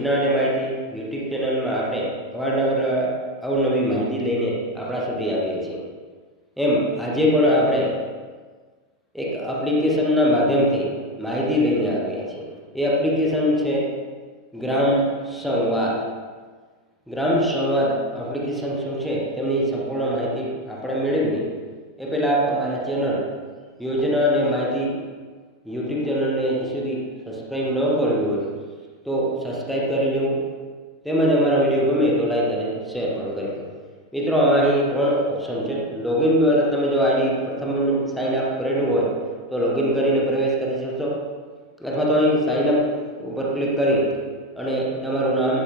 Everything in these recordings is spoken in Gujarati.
યોજના અને માહિતી યુટ્યુબ ચેનલમાં આપણે અવારનવાર અવનવી માહિતી લઈને આપણા સુધી આવીએ છીએ। એમ આજે પણ આપણે એક એપ્લિકેશનના માધ્યમથી માહિતી લઈને આવ્યા છીએ। એ એપ્લિકેશન છે ગ્રામ સંવાદ। ગ્રામ સંવાદ એપ્લિકેશન શું છે તેમની સંપૂર્ણ માહિતી આપણે મેળવી એ પહેલાં અમારા ચેનલ યોજના અને માહિતી યુટ્યુબ ચેનલને હજી સુધી સબસ્ક્રાઈબ ન કર્યું હોય તો સબસ્ક્રાઈબ કરી લેવું, તેમજ અમારા વિડીયો ગમે તો લાઈક અને શેર પણ કરી દો। મિત્રો, આમાં અહીં 3 ઓપ્શન છે। લોગિન દ્વારા તમે જો આઈડી પ્રથમ સાઇન અપ કરેલું હોય તો લોગિન કરીને પ્રવેશ કરી શકશો, અથવા તો અહીં સાઇન અપ ઉપર ક્લિક કરી અને તમારું નામ,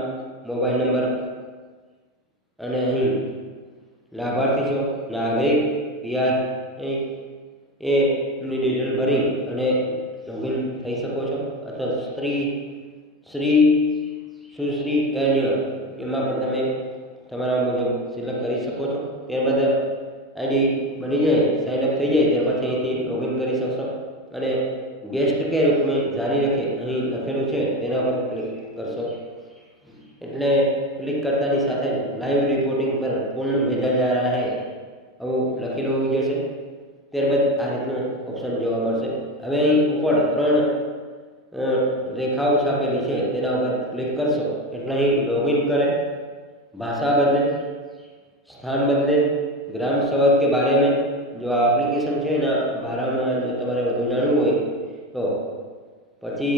મોબાઈલ નંબર અને અહીં લાભાર્થી છો, નાગરિક, PR એની ડિટેલ ભરી અને લોગિન થઈ શકો છો। અથવા સ્ત્રી, શ્રી, સુશ્રી, કન્યા એમાં પણ તમે તમારા મુજબ સિલેક્ટ કરી શકો છો। ત્યારબાદ આઈડી બની જાય, સાઇન અપ થઈ જાય ત્યાર પછી અહીંથી લોગિન કરી શકશો અને गेस्ट के रूप में जारी रखे અહીં લખેલું છે તેના પર ક્લિક કરશો એટલે ક્લિક કરતાની સાથે લાઈવ રિપોર્ટિંગ પર પૂર્ણ ભેજા જા રહા હૈ આવું લખેલું હોઈ જશે। ત્યારબાદ આ રીતનું ઓપ્શન જોવા મળશે। હવે અહીં ઉપર 3 રેખાઓ છાપેલી છે તેના ઉપર ક્લિક કરશો એટલે અહીં લોગિન કરે, भाषा बदले, स्थान बदले, ग्राम संवाद के बारे में जो आ एप्लिकेशन है ना बारे में जो तमारे વધુ જાણવું હોય तो પછી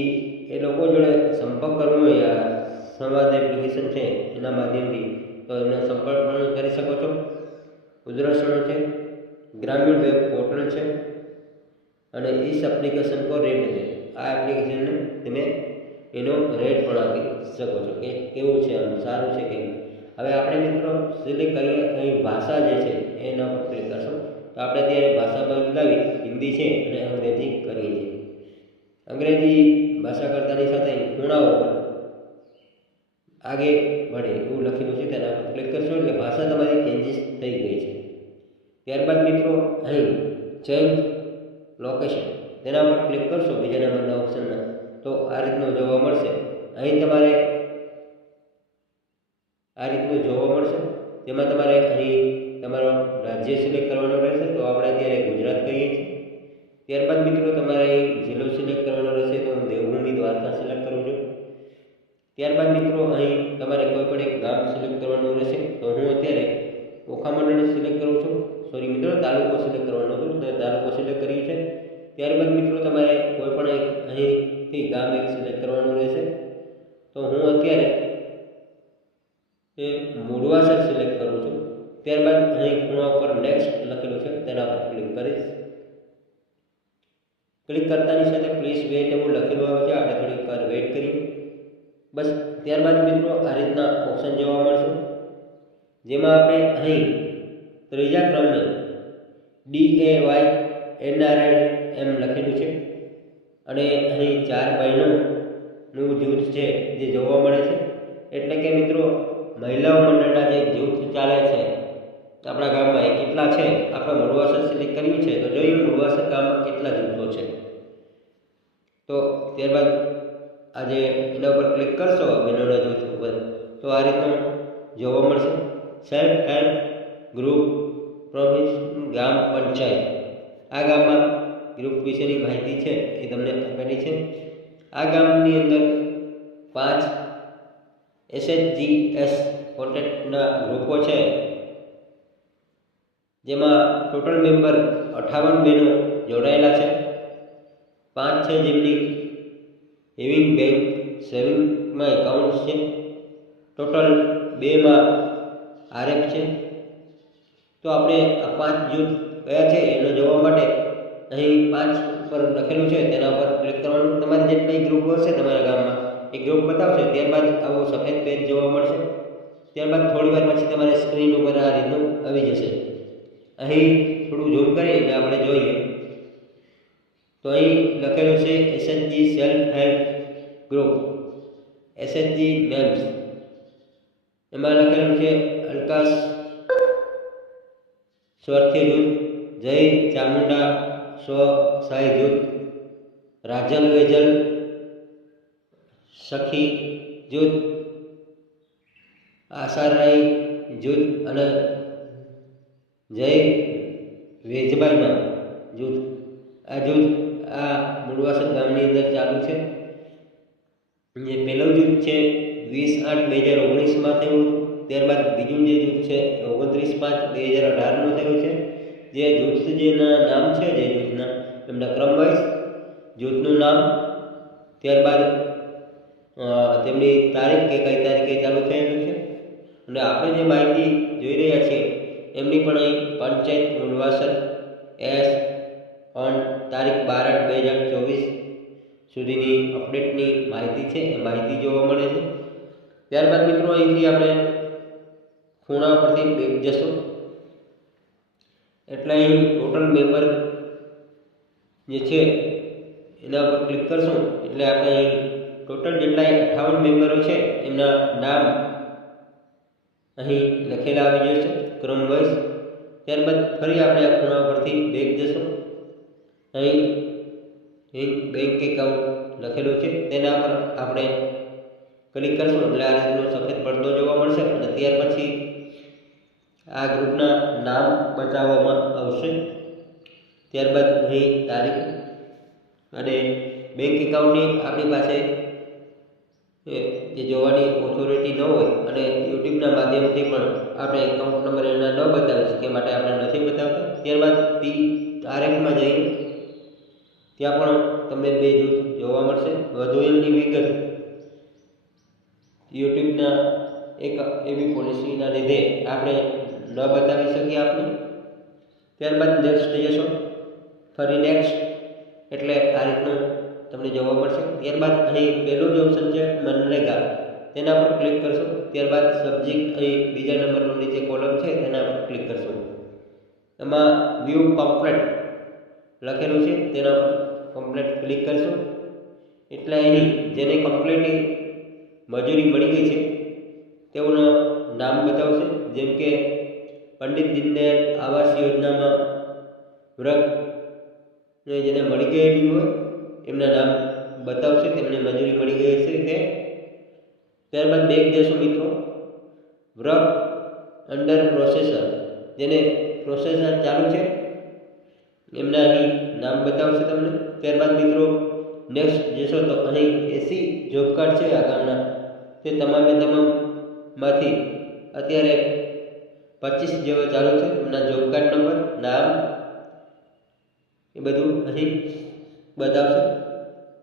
એ લોકો જોડે સંપર્ક કરવો હોય આ સંવાદ એપ્લિકેશન છે એના માધ્યમથી તો એનો સંપર્ક પણ કરી શકો છો। ઉદ્રષણો છે, ગ્રામીણ વેબ પોર્ટલ છે અને इस एप्लिकेशन को रेट दे આ એપ્લિકેશનને તમે એનો રેટ પણ આપી શકો છો કે કેવું છે, આમ સારું છે કે। હવે આપણે મિત્રો સિલેક્ટ કરીએ અહીં ભાષા જે છે એના પર ક્લિક કરશો તો આપણે ત્યારે ભાષા બદલાવી हिंदी છે અને અંગ્રેજી કરીએ છીએ। अंग्रेजी भाषा करतानी साथे ખૂણાઓ પર आगे बढ़े એવું લખેલું છે તેના પર ક્લિક કરશો એટલે ભાષા તમારી ચેન્જીસ થઈ ગઈ છે। ત્યારબાદ મિત્રો અહીં ચેન્જ લોકેશન તેના પર ક્લિક કરશો બીજા નંબરના ઓપ્શનમાં તો આ રીતનું જોવા મળશે। અહીં તમારે આ રીતનું જોવા મળશે તેમાં તમારે અહીં તમારો રાજ્ય સિલેક્ટ કરવાનો રહેશે તો આપણે અત્યારે ગુજરાત કહીએ છીએ। ત્યારબાદ મિત્રો તમારે અહીં જિલ્લો સિલેક્ટ કરવાનો રહેશે તો હું દેવભૂમિ દ્વારકા સિલેક્ટ કરું છું। ત્યારબાદ મિત્રો અહીં તમારે કોઈ પણ એક ગામ સિલેક્ટ કરવાનું રહેશે તો હું અત્યારે ઓખામંડળ સિલેક્ટ કરું છું। સોરી મિત્રો, તાલુકો સિલેક્ટ કરવાનો હતો તો તાલુકો સિલેક્ટ કર્યું છે। ત્યારબાદ મિત્રો તમારે કોઈ પણ એક અહીંથી ગામ એક સિલેક્ટ કરવાનું રહેશે તો હું અત્યારે મોડવાસર સિલેક્ટ કરું છું। ત્યારબાદ અહીં ખૂણા ઉપર નેક્સ્ટ લખેલું છે તેના પર ક્લિક કરીશ। ક્લિક કરતાની સાથે પ્લીઝ વેઇટ એવું લખેલું આવે છે, આપણે થોડીક વાર વેઇટ કરીએ બસ। ત્યારબાદ મિત્રો આ રીતના ઓપ્શન જોવા મળશે જેમાં આપણે અહીં ત્રીજા ક્રમે DAYNRL એમ લખેલું છે અને અહીં 4 બહેનોનું જૂથ છે જે જોવા મળે છે। એટલે કે મિત્રો મહિલાઓ મંડળના જે જૂથ ચાલે છે આપણા ગામમાં એ કેટલા છે, આપણે મોડવાસર સિલેક્ટ કર્યું છે તો જોઈએ મોડવાસર ગામમાં કેટલા જૂથો છે। તો ત્યારબાદ આજે એના ઉપર ક્લિક કરશો બહેનોના જૂથ ઉપર તો આ રીતનું જોવા મળશે। સેલ્ફ હેલ્પ ગ્રુપ પ્રોવિન્સ ગ્રામ પંચાયત આ ગામમાં ગ્રુપ વિશેની માહિતી છે એ તમને આપેલી છે। આ ગામની અંદર 5 SHGS કોન્ટેક્ટના ગ્રુપો છે જેમાં ટોટલ મેમ્બર 58 બહેનો જોડાયેલા છે। 5 છે જેમની હેવિંગ બેંક સેવિંગમાં એકાઉન્ટ છે, ટોટલ 2 માં RF છે। તો આપણે આ 5 જૂથ કયા છે એને જોવા માટે અહીં 5 પર લખેલું છે તેના પર ક્લિક કરવાનું। તમારે જેટલા ગ્રુપ હશે તમારા ગામમાં એ ગ્રુપ બતાવશે, ત્યારબાદ આવો સફેદ પેજ જોવા મળશે। ત્યારબાદ થોડી વાર પછી તમારી સ્ક્રીન ઉપર આ રીતનું આવી જશે। અહીં થોડું ઝૂમ કરીને આપણે જોઈએ તો અહીં લખેલું છે SHG self help group, SHG names એમાં લખેલું છે અલકાશ સ્વાર્થી જૂથ, જય ચામુંડા સ્વસહાય જૂથ, રાજલ વેજલ સખી જૂથ, આશારાઈ જૂથ અને જય વેજબાઈના જૂથ. આ જૂથ આ મૂળવાસદ ગામની અંદર ચાલુ છે. જે પહેલું જૂથ છે 20/8/2019 થયું. ત્યારબાદ બીજું જે જૂથ છે 29/5/2018 થયું છે. જે જૂથ જેના નામ છે જે જૂથના એમના ક્રમ વાઇઝ જૂથનું નામ, ત્યારબાદ તેમની તારીખ કે કઈ તારીખે ચાલુ થયેલું છે. અને આપણે જે માહિતી જોઈ રહ્યા છીએ એમની પણ અહીં પંચાયત મૂળવાસદ એસ ઓન તારીખ 12/8/2024 સુધીની અપડેટની માહિતી છે. એ માહિતી જોવા મળે છે. ત્યારબાદ મિત્રો અહીંથી આપણે ખૂણા પરથી બેક જશું એટલે અહીં ટોટલ મેમ્બર જે છે એના પર ક્લિક કરશું એટલે આપણે અહીં ટોટલ જેટલા 58 મેમ્બરો છે એમના નામ અહીં લખેલા આવી જશે ક્રમ વાઇઝ. ત્યારબાદ ફરી આપણે આ ખૂણા પરથી બેક જશું. અહીં બેંક એકાઉન્ટ લખેલું છે તેના પર આપણે ક્લિક કરશું એટલે આ રીતનો સફેદ પડદો જોવા મળશે. અને ત્યાર પછી આ ગ્રુપના નામ બતાવવામાં આવશે. ત્યારબાદ અહીં તારીખ અને બેંક એકાઉન્ટની આપણી પાસે જે જોવાની ઓથોરિટી ન હોય અને યુટ્યુબના માધ્યમથી પણ આપણે એકાઉન્ટ નંબર એના ન બતાવી શકીએ માટે આપણે નથી બતાવતા. ત્યારબાદ તારીખમાં જઈએ ત્યાં પણ તમને બે જૂથ જોવા મળશે. વધુ એમની વિગત યુટ્યુબના એક એવી પોલિસીના લીધે આપણે ન બતાવી શકીએ આપને. ત્યારબાદ નેક્સ્ટ જશો, ફરી નેક્સ્ટ એટલે આ રીતનું તમને જોવા મળશે. ત્યારબાદ અહીં પહેલું જ ઓપ્શન છે મનરેગા, તેના પર ક્લિક કરશો. ત્યારબાદ સબ્જેક્ટ અહીં બીજા નંબરનો નીચે કોલમ છે તેના પર ક્લિક કરશો. એમાં વ્યૂ કમ્પ્લીટ લખેલું છે તેના પર કમ્પ્લીટ ક્લિક કરશો એટલે અહીં જેને કમ્પ્લીટ મજૂરી મળી ગઈ છે તેઓનું નામ બતાવશે. જેમ કે પંડિત દીનદયાળ આવાસ યોજનામાં વ્રત જેને મળી ગયેલી હોય એમના નામ બતાવશે, તેમને મજૂરી મળી ગઈ છે તે. ત્યારબાદ બેક જશો મિત્રો, વર્ક અંડર પ્રોસેસર, જેને પ્રોસેસર ચાલુ છે એમના અહીં નામ બતાવશે તમને. ત્યારબાદ મિત્રો નેક્સ્ટ જશો તો અહીં 80 જોબ કાર્ડ છે આ ગામના, તે તમામે તમામમાંથી અત્યારે 25 જેવા ચાલુ છે. એમના જોબ કાર્ડ નંબર, નામ એ બધું અહીં બતાવશે.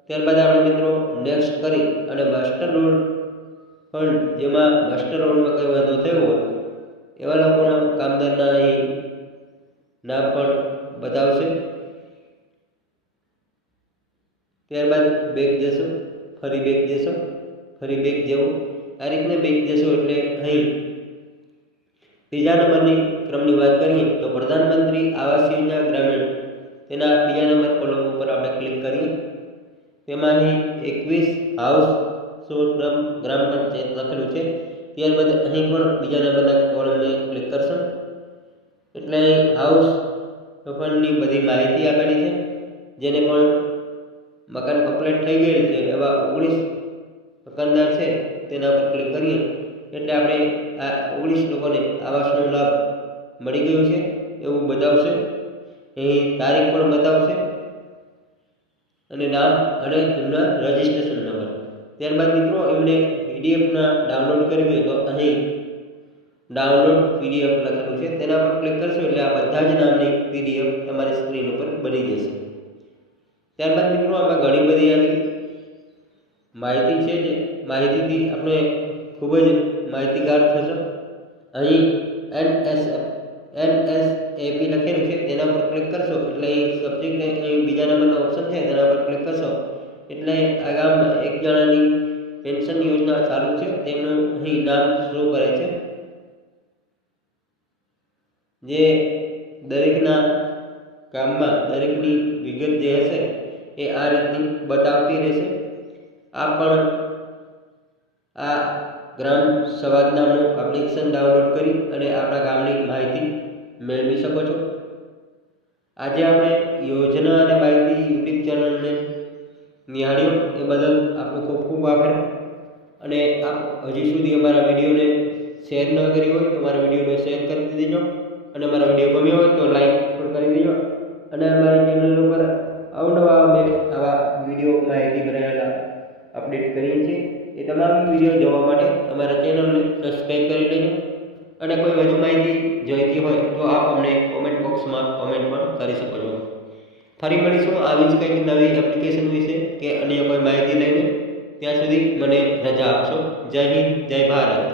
ત્યારબાદ આપણે મિત્રો નેક્સ્ટ કરી અને માસ્ટર રોલ ફંડ, જેમાં માસ્ટર રોલમાં કંઈ વાંધો થયો હોય એવા લોકોના કામદારના અહીં નામ પણ બતાવશે. ત્યારબાદ બેક જશો, ફરી બેક જશો, ફરી બેક જવું. આ રીતને બેક જશો એટલે અહીં બીજા નંબરની ક્રમની વાત કરીએ તો પ્રધાનમંત્રી આવાસ યોજના ગ્રામીણ, તેના બીજા નંબર કોલમ ઉપર આપણે ક્લિક કરીએ. તેમાં અહીં 21 હાઉસ ગ્રામ પંચાયત લખેલું છે. ત્યારબાદ અહીં પણ બીજા નંબરના કોલમને ક્લિક કરશો એટલે અહીં હાઉસ ફંડની બધી માહિતી આપેલી છે. જેને પણ મકાન કમ્પ્લીટ થઈ ગયેલ છે એવા 19 મકાનદાર છે તેના પર ક્લિક કરીએ એટલે આપણે આ 19 લોકોને આવાસનો લાભ મળી ગયો છે એવું બતાવશે. અહીં તારીખ પણ બતાવશે અને નામ અને એમના રજિસ્ટ્રેશન નંબર. ત્યારબાદ મિત્રો એમને પીડીએફના ડાઉનલોડ કરવી હોય તો અહીં ડાઉનલોડ પીડીએફ લખેલું છે તેના પર ક્લિક કરશો એટલે આ બધા જ નામની પીડીએફ તમારી સ્ક્રીન ઉપર બની જશે. ત્યારબાદ મિત્રો આમાં ઘણી બધી આવી માહિતી છે જે માહિતીથી આપણે ખૂબ જ માહિતીગાર થશો. અહીં NSAP લખેલું છે તેના પર ક્લિક કરશો એટલે અહીં સબ્જેક્ટ અહીં બીજા નંબરનો ઓપ્શન છે તેના પર ક્લિક કરશો એટલે આ ગામમાં એક જણાની પેન્શન યોજના ચાલુ છે તેમનું અહીં નામ શો કરે છે. જે દરેકના ગામમાં દરેકની વિગત જે હશે એ આ રીતની બતાવતી રહેશે. આ પણ આ ગ્રામ સંવાદ નામનું એપ્લિકેશન ડાઉનલોડ કરી અને આપણા ગામની માહિતી મેળવી શકો છો. આજે આપણે યોજના અને માહિતી યુટ્યુબ ચેનલને નિહાળ્યો એ બદલ આપનો ખૂબ ખૂબ આભાર. અને આપ હજી સુધી અમારા વિડીયોને શેર ન કરી હોય તો અમારા વિડીયોને શેર કરી દેજો, અને અમારા વિડીયો ગમ્યો હોય તો લાઈક પણ કરી દેજો. અને અમારી ચેનલ ઉપર અવનવા અમે આવા વિડીયો માહિતી ભરેલા અપડેટ કરીએ છીએ. એ તમામ વિડીયો જોવા માટે અમારા ચેનલને સબસ્ક્રાઈબ કરી લેજો. અને કોઈ વધુ માહિતી જોઈતી હોય તો આપ અમને કોમેન્ટ બોક્સમાં કોમેન્ટ પણ કરી શકો છો. ફરી મળીશું આવી જ કંઈક નવી એપ્લિકેશન વિશે કે અન્ય કોઈ માહિતી લઈને. ત્યાં સુધી મને રજા આપશો. જય હિન્દ, જય ભારત.